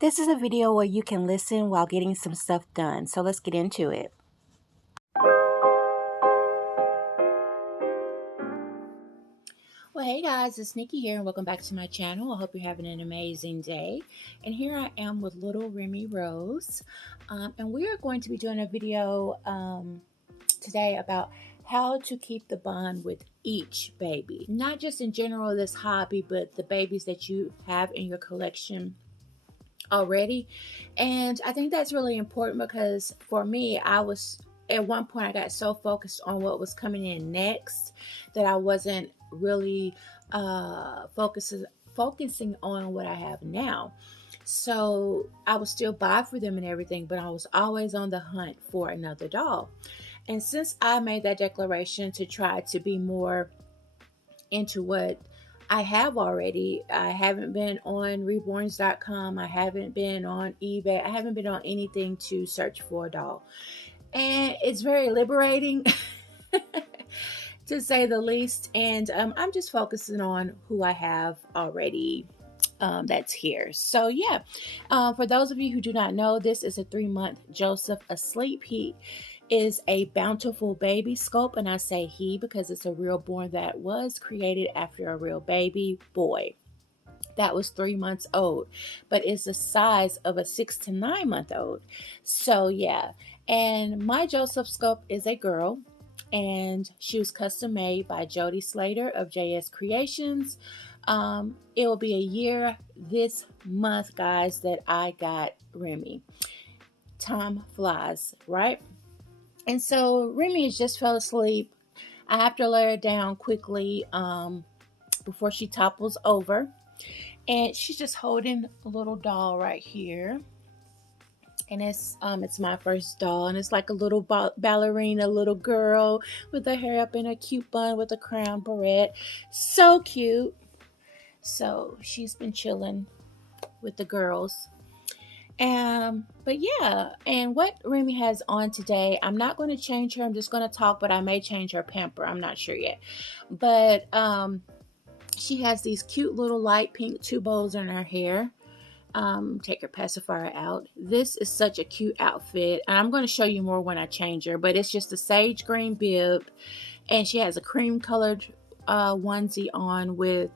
This is a video where you can listen while getting some stuff done. So let's get into it. Well, hey guys, it's Nikki here and welcome back to my channel. I hope you're having an amazing day. And here I am with little Remy Rose. And we are going to be doing a video today about how to keep the bond with each baby. Not just in general this hobby, but the babies that you have in your collection already. And I think that's really important because for me, at one point I got so focused on what was coming in next that I wasn't really focusing on what I have now. So I would still buy for them and everything, but I was always on the hunt for another doll. And since I made that declaration to try to be more into what I have already, I haven't been on reborns.com, I haven't been on eBay, I haven't been on anything to search for a doll. And it's very liberating to say the least. And I'm just focusing on who I have already that's here. So yeah, for those of you who do not know, this is a 3-month Joseph asleep. He is a bountiful baby sculpt, and I say he because it's a real born that was created after a real baby boy that was 3 months old, but it's the size of a 6 to 9 month old. So yeah, and my Joseph sculpt is a girl, and she was custom made by Jody Slater of JS Creations. It will be a year this month, guys, that I got Remy. Time flies, right? And so Remy has just fell asleep. I have to lay her down quickly before she topples over. And she's just holding a little doll right here. And it's my first doll, and it's like a little ballerina little girl with her hair up in a cute bun with a crown barrette. So cute. So she's been chilling with the girls. But yeah, and what Remy has on today, I'm not going to change her. I'm just going to talk, but I may change her pamper. I'm not sure yet. But she has these cute little light pink 2 bows in her hair. Take her pacifier out. This is such a cute outfit, and I'm going to show you more when I change her, but it's just a sage green bib, and she has a cream colored onesie on with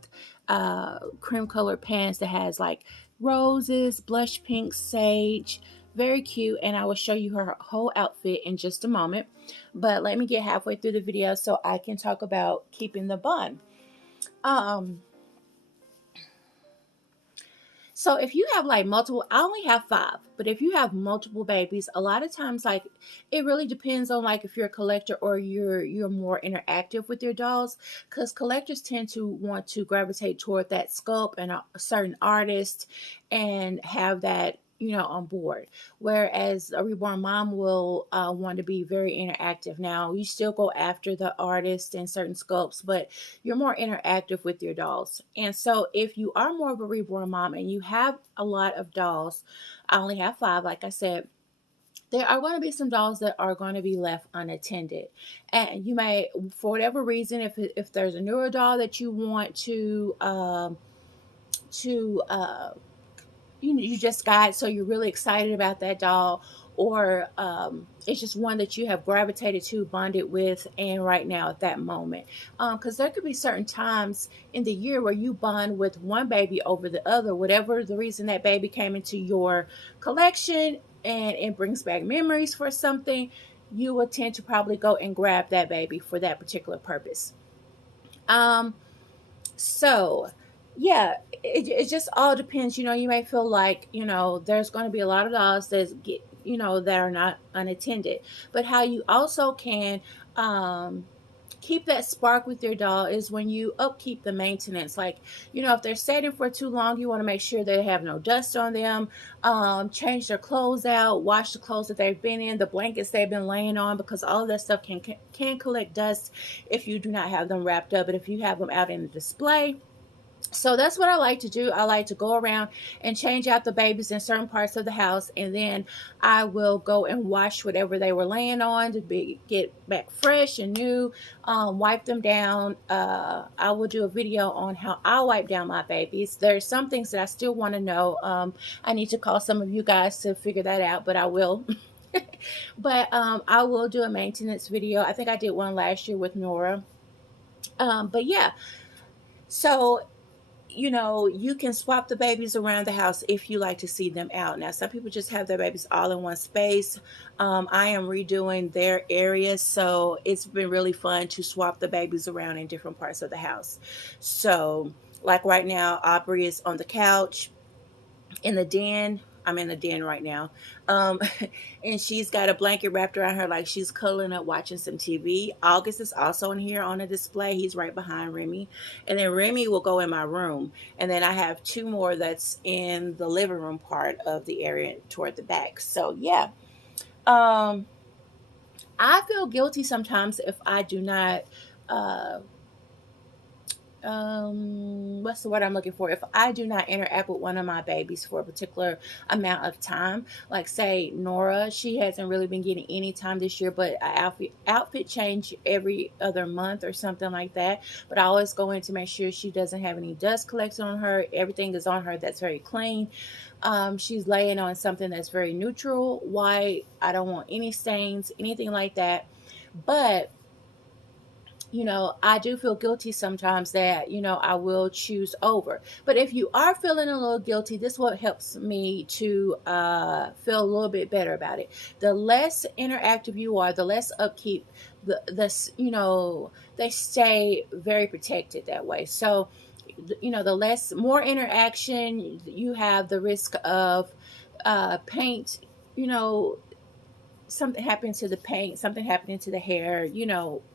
cream colored pants that has like roses, blush pink, sage. Very cute, and I will show you her whole outfit in just a moment. But let me get halfway through the video so I can talk about keeping the bond. So if you have like multiple, I only have 5, but if you have multiple babies, a lot of times like it really depends on like if you're a collector or you're more interactive with your dolls, because collectors tend to want to gravitate toward that sculpt and a certain artist and have that, you know, on board. Whereas a reborn mom will want to be very interactive. Now, you still go after the artist and certain sculpts, but you're more interactive with your dolls. And so if you are more of a reborn mom and you have a lot of dolls, I only have 5, like I said, there are going to be some dolls that are going to be left unattended. And you may, for whatever reason, if there's a newer doll that you want to you just got, so you're really excited about that doll, or it's just one that you have gravitated to, bonded with, and right now at that moment, because there could be certain times in the year where you bond with one baby over the other, whatever the reason that baby came into your collection and it brings back memories for something, you will tend to probably go and grab that baby for that particular purpose. So yeah, it just all depends. You know, you may feel like, you know, there's going to be a lot of dolls that get, you know, that are not unattended. But how you also can keep that spark with your doll is when you upkeep the maintenance. Like, you know, if they're sitting for too long, you want to make sure they have no dust on them. Change their clothes out, wash the clothes that they've been in, the blankets they've been laying on, because all of that stuff can collect dust if you do not have them wrapped up. But if you have them out in the display, So that's what I like to do. I like to go around and change out the babies in certain parts of the house, and then I will go and wash whatever they were laying on to get back fresh and new. Wipe them down. I will do a video on how I wipe down my babies. There's some things that I still want to know. I need to call some of you guys to figure that out, but I will. But I will do a maintenance video. I think I did one last year with Nora. But yeah, so you can swap the babies around the house if you like to see them out. Now, some people just have their babies all in one space. I am redoing their areas, so it's been really fun to swap the babies around in different parts of the house. So, like right now, Aubrey is on the couch in the den. I'm in the den right now. Um, and she's got a blanket wrapped around her like she's cuddling up watching some TV. August is also in here on a display. He's right behind Remy. And then Remy will go in my room. And then I have two more that's in the living room part of the area toward the back. So, yeah. Um, I feel guilty sometimes if I do not uh, what's the word I'm looking for? If I do not interact with one of my babies for a particular amount of time, like say Nora, she hasn't really been getting any time this year, but outfit change every other month or something like that. But I always go in to make sure she doesn't have any dust collected on her. Everything is on her that's very clean. She's laying on something that's very neutral, white. I don't want any stains, anything like that. But I do feel guilty sometimes that, I will choose over. But if you are feeling a little guilty, this is what helps me to feel a little bit better about it. The less interactive you are, the less upkeep, they stay very protected that way. So, more interaction you have, the risk of paint, you know, something happening to the paint, something happening to the hair,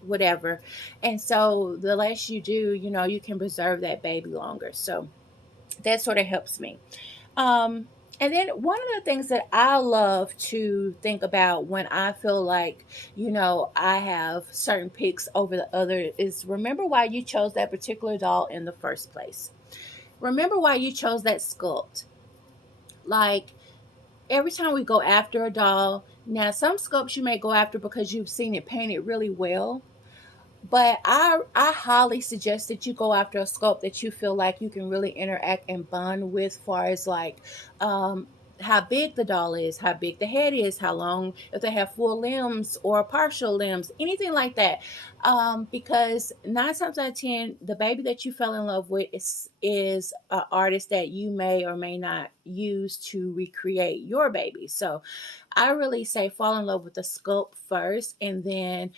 whatever. And so the less you do, you can preserve that baby longer. So that sort of helps me. And then one of the things that I love to think about when I feel like, I have certain picks over the other is remember why you chose that particular doll in the first place. Remember why you chose that sculpt. Like, every time we go after a doll, now some sculpts you may go after because you've seen it painted really well, but I highly suggest that you go after a sculpt that you feel like you can really interact and bond with, far as like how big the doll is, how big the head is, how long, if they have full limbs or partial limbs, anything like that. Because 9 times out of 10, the baby that you fell in love with is an artist that you may or may not use to recreate your baby. So I really say fall in love with the sculpt first, and then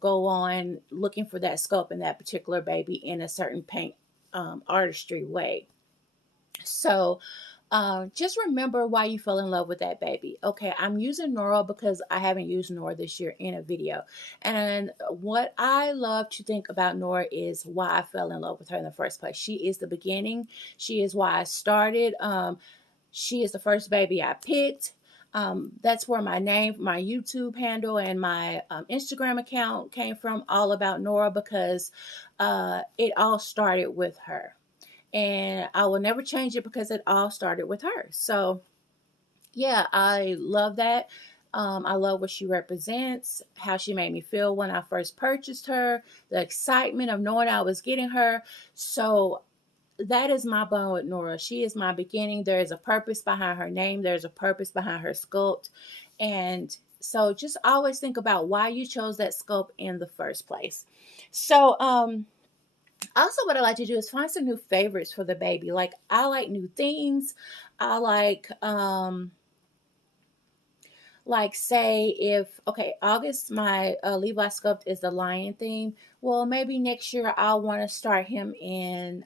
go on looking for that sculpt in that particular baby in a certain paint artistry way. So just remember why you fell in love with that baby. Okay, I'm using Nora because I haven't used Nora this year in a video. And what I love to think about Nora is why I fell in love with her in the first place. She is the beginning. She is why I started. She is the first baby I picked. That's where my name, my YouTube handle, and my Instagram account came from, all about Nora, because it all started with her. And I will never change it because it all started with her. So, yeah, I love that. I love what she represents, how she made me feel when I first purchased her, the excitement of knowing I was getting her. So, that is my bond with Nora. She is my beginning. There is a purpose behind her name. There's a purpose behind her sculpt. And so just always think about why you chose that sculpt in the first place. So, also what I like to do is find some new favorites for the baby. Like, I like new themes. I like say if okay, August, my Levi sculpt is the lion theme. Well, maybe next year I'll want to start him in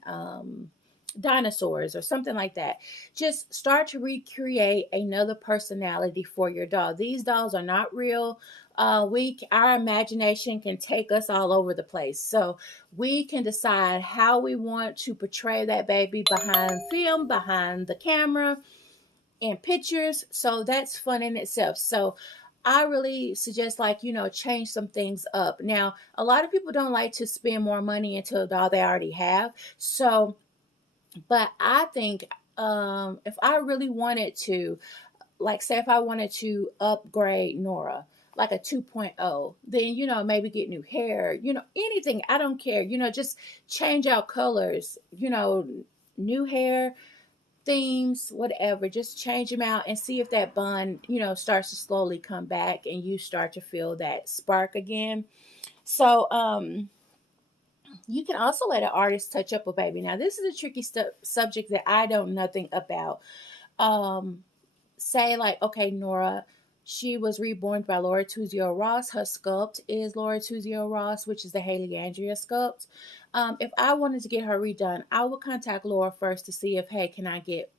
dinosaurs or something like that. Just start to recreate another personality for your doll. These dolls are not real. Our imagination can take us all over the place. So we can decide how we want to portray that baby behind film, behind the camera, and pictures. So that's fun in itself. So I really suggest, like, change some things up. Now, a lot of people don't like to spend more money into a doll they already have. So But I think if I really wanted to, like, say if I wanted to upgrade Nora, like a 2.0, then, maybe get new hair, anything. I don't care. Just change out colors, new hair, themes, whatever. Just change them out and see if that bond, starts to slowly come back and you start to feel that spark again. So, you can also let an artist touch up a baby. Now, this is a tricky subject that I don't nothing about. Um, Say like, okay, Nora, she was reborn by Laura Tuzio Ross. Her sculpt is Laura Tuzio Ross, which is the Haley Andrea sculpt. If I wanted to get her redone, I would contact Laura first to see if, hey, can I get,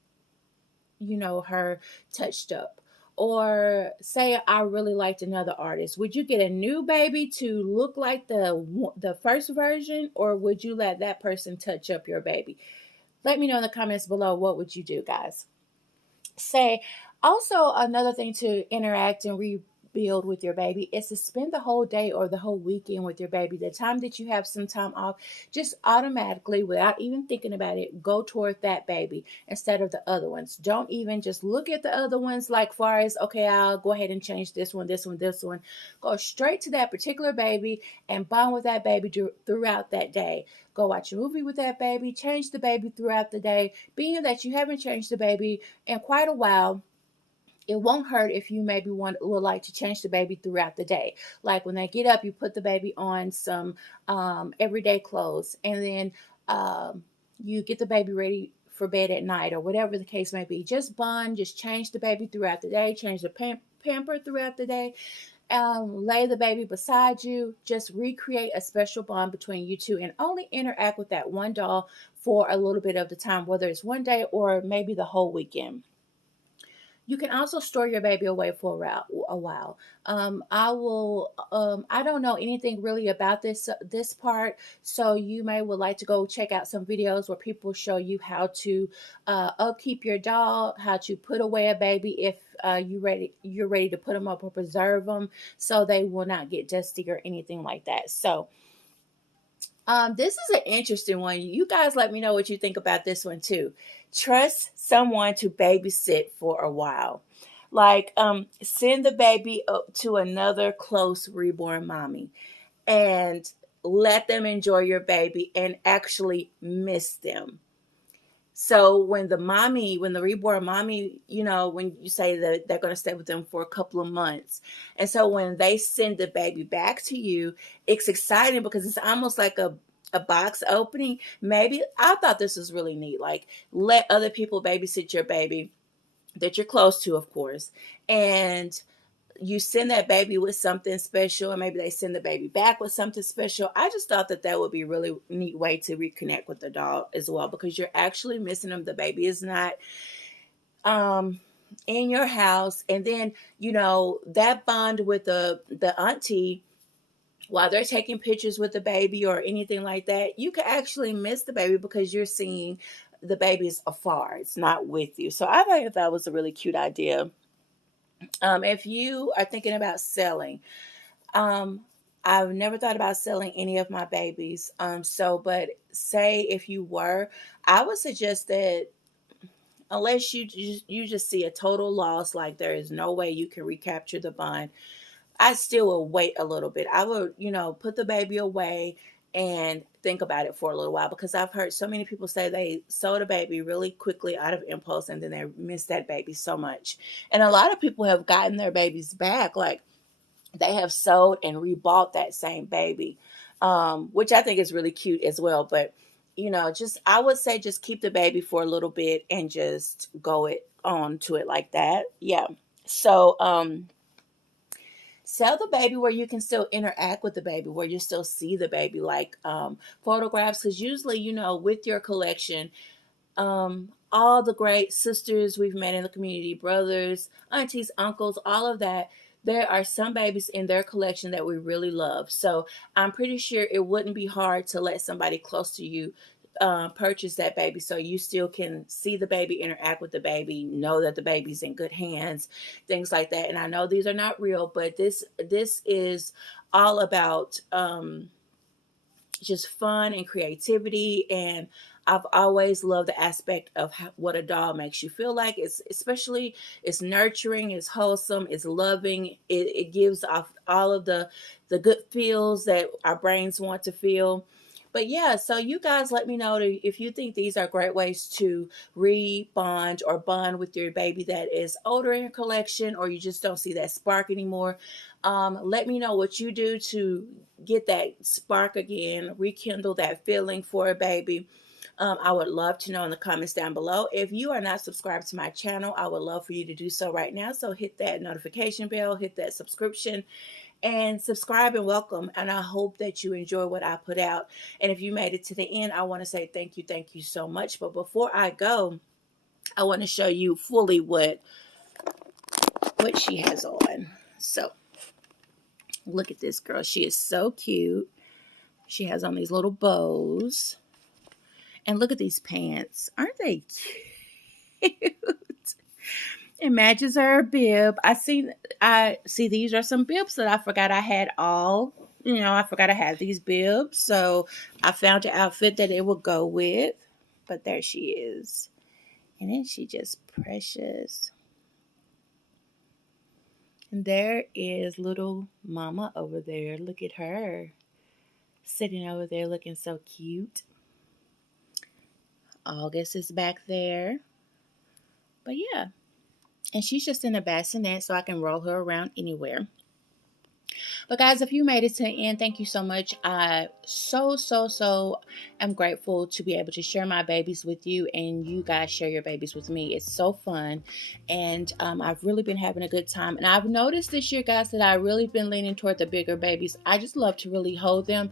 her touched up? Or say I really liked another artist. Would you get a new baby to look like the first version, or would you let that person touch up your baby? Let me know in the comments below. What would you do, guys? Say also another thing to interact and rebuild with your baby is to spend the whole day or the whole weekend with your baby. The time that you have some time off, just automatically, without even thinking about it, go toward that baby instead of the other ones. Don't even just look at the other ones like far as, okay, I'll go ahead and change this one, this one, this one. Go straight to that particular baby and bond with that baby throughout that day. Go watch a movie with that baby, change the baby throughout the day. Being that you haven't changed the baby in quite a while, it won't hurt if you maybe would like to change the baby throughout the day. Like when they get up, you put the baby on some everyday clothes, and then you get the baby ready for bed at night, or whatever the case may be. Just bond, just change the baby throughout the day, change the pamper throughout the day. Lay the baby beside you. Just recreate a special bond between you two, and only interact with that one doll for a little bit of the time, whether it's one day or maybe the whole weekend. You can also store your baby away for a while. I don't know anything really about this part, so you may would like to go check out some videos where people show you how to upkeep your doll, how to put away a baby if you're ready to put them up or preserve them, so they will not get dusty or anything like that. So this is an interesting one. You guys let me know what you think about this one too. Trust someone to babysit for a while. Like, send the baby up to another close reborn mommy and let them enjoy your baby and actually miss them. So when the reborn mommy, when you say that they're going to stay with them for a couple of months. And so when they send the baby back to you, it's exciting because it's almost like a box opening. Maybe I thought this was really neat. Like, let other people babysit your baby that you're close to, of course. And you send that baby with something special, and maybe they send the baby back with something special. I just thought that would be a really neat way to reconnect with the dog as well, because you're actually missing them. The baby is not um in your house, and then that bond with the auntie while they're taking pictures with the baby or anything like that, you can actually miss the baby because you're seeing the baby's afar. It's not with you. So I think that was a really cute idea. If you are thinking about selling, um, I've never thought about selling any of my babies. But say if you were, I would suggest that unless you just see a total loss, like there is no way you can recapture the bond, I still will wait a little bit. I would, put the baby away and think about it for a little while, because I've heard so many people say they sold a baby really quickly out of impulse and then they miss that baby so much. And a lot of people have gotten their babies back. Like, they have sold and rebought that same baby, which I think is really cute as well. But just I would say just keep the baby for a little bit and just go it on to it like that. Yeah. So sell the baby where you can still interact with the baby, where you still see the baby, like photographs, because usually with your collection, all the great sisters we've met in the community, brothers, aunties, uncles, all of that, there are some babies in their collection that we really love. So I'm pretty sure it wouldn't be hard to let somebody close to you purchase that baby, so you still can see the baby, interact with the baby, know that the baby's in good hands, things like that. And I know these are not real, but this is all about just fun and creativity. And I've always loved the aspect of what a doll makes you feel like. It's nurturing, it's wholesome, it's loving. It gives off all of the good feels that our brains want to feel. But yeah, so you guys let me know if you think these are great ways to rebond or bond with your baby that is older in your collection, or you just don't see that spark anymore. Let me know what you do to get that spark again, rekindle that feeling for a baby. I would love to know in the comments down below. If you are not subscribed to my channel, I would love for you to do so right now. So hit that notification bell, hit that subscription, and subscribe and welcome. And I hope that you enjoy what I put out. And if you made it to the end, I want to say thank you so much. But before I go, I want to show you fully what she has on. So look at this girl. She is so cute. She has on these little bows. And look at these pants. Aren't they cute? It matches her bib. I see these are some bibs that I forgot I had all. I forgot I had these bibs. So I found an outfit that it would go with. But there she is. And then she just precious. And there is little mama over there. Look at her. Sitting over there looking so cute. August is back there. But yeah. And she's just in a bassinet, so I can roll her around anywhere. But guys, if you made it to the end, thank you so much. I so am grateful to be able to share my babies with you, and you guys share your babies with me. It's so fun, and I've really been having a good time. And I've noticed this year, guys, that I've really been leaning toward the bigger babies. I just love to really hold them,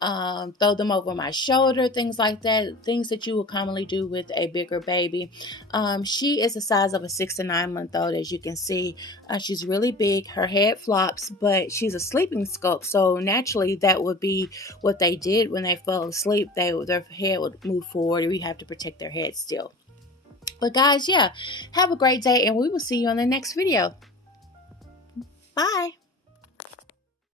throw them over my shoulder, things like that, things that you would commonly do with a bigger baby. She is the size of a 6 to 9 month old, as you can see. She's really big. Her head flops, but she's a sleeping sculpt, so naturally that would be what they did when they fell asleep. Their head would move forward, and we have to protect their head still. But guys, yeah, have a great day, and we will see you on the next video. Bye.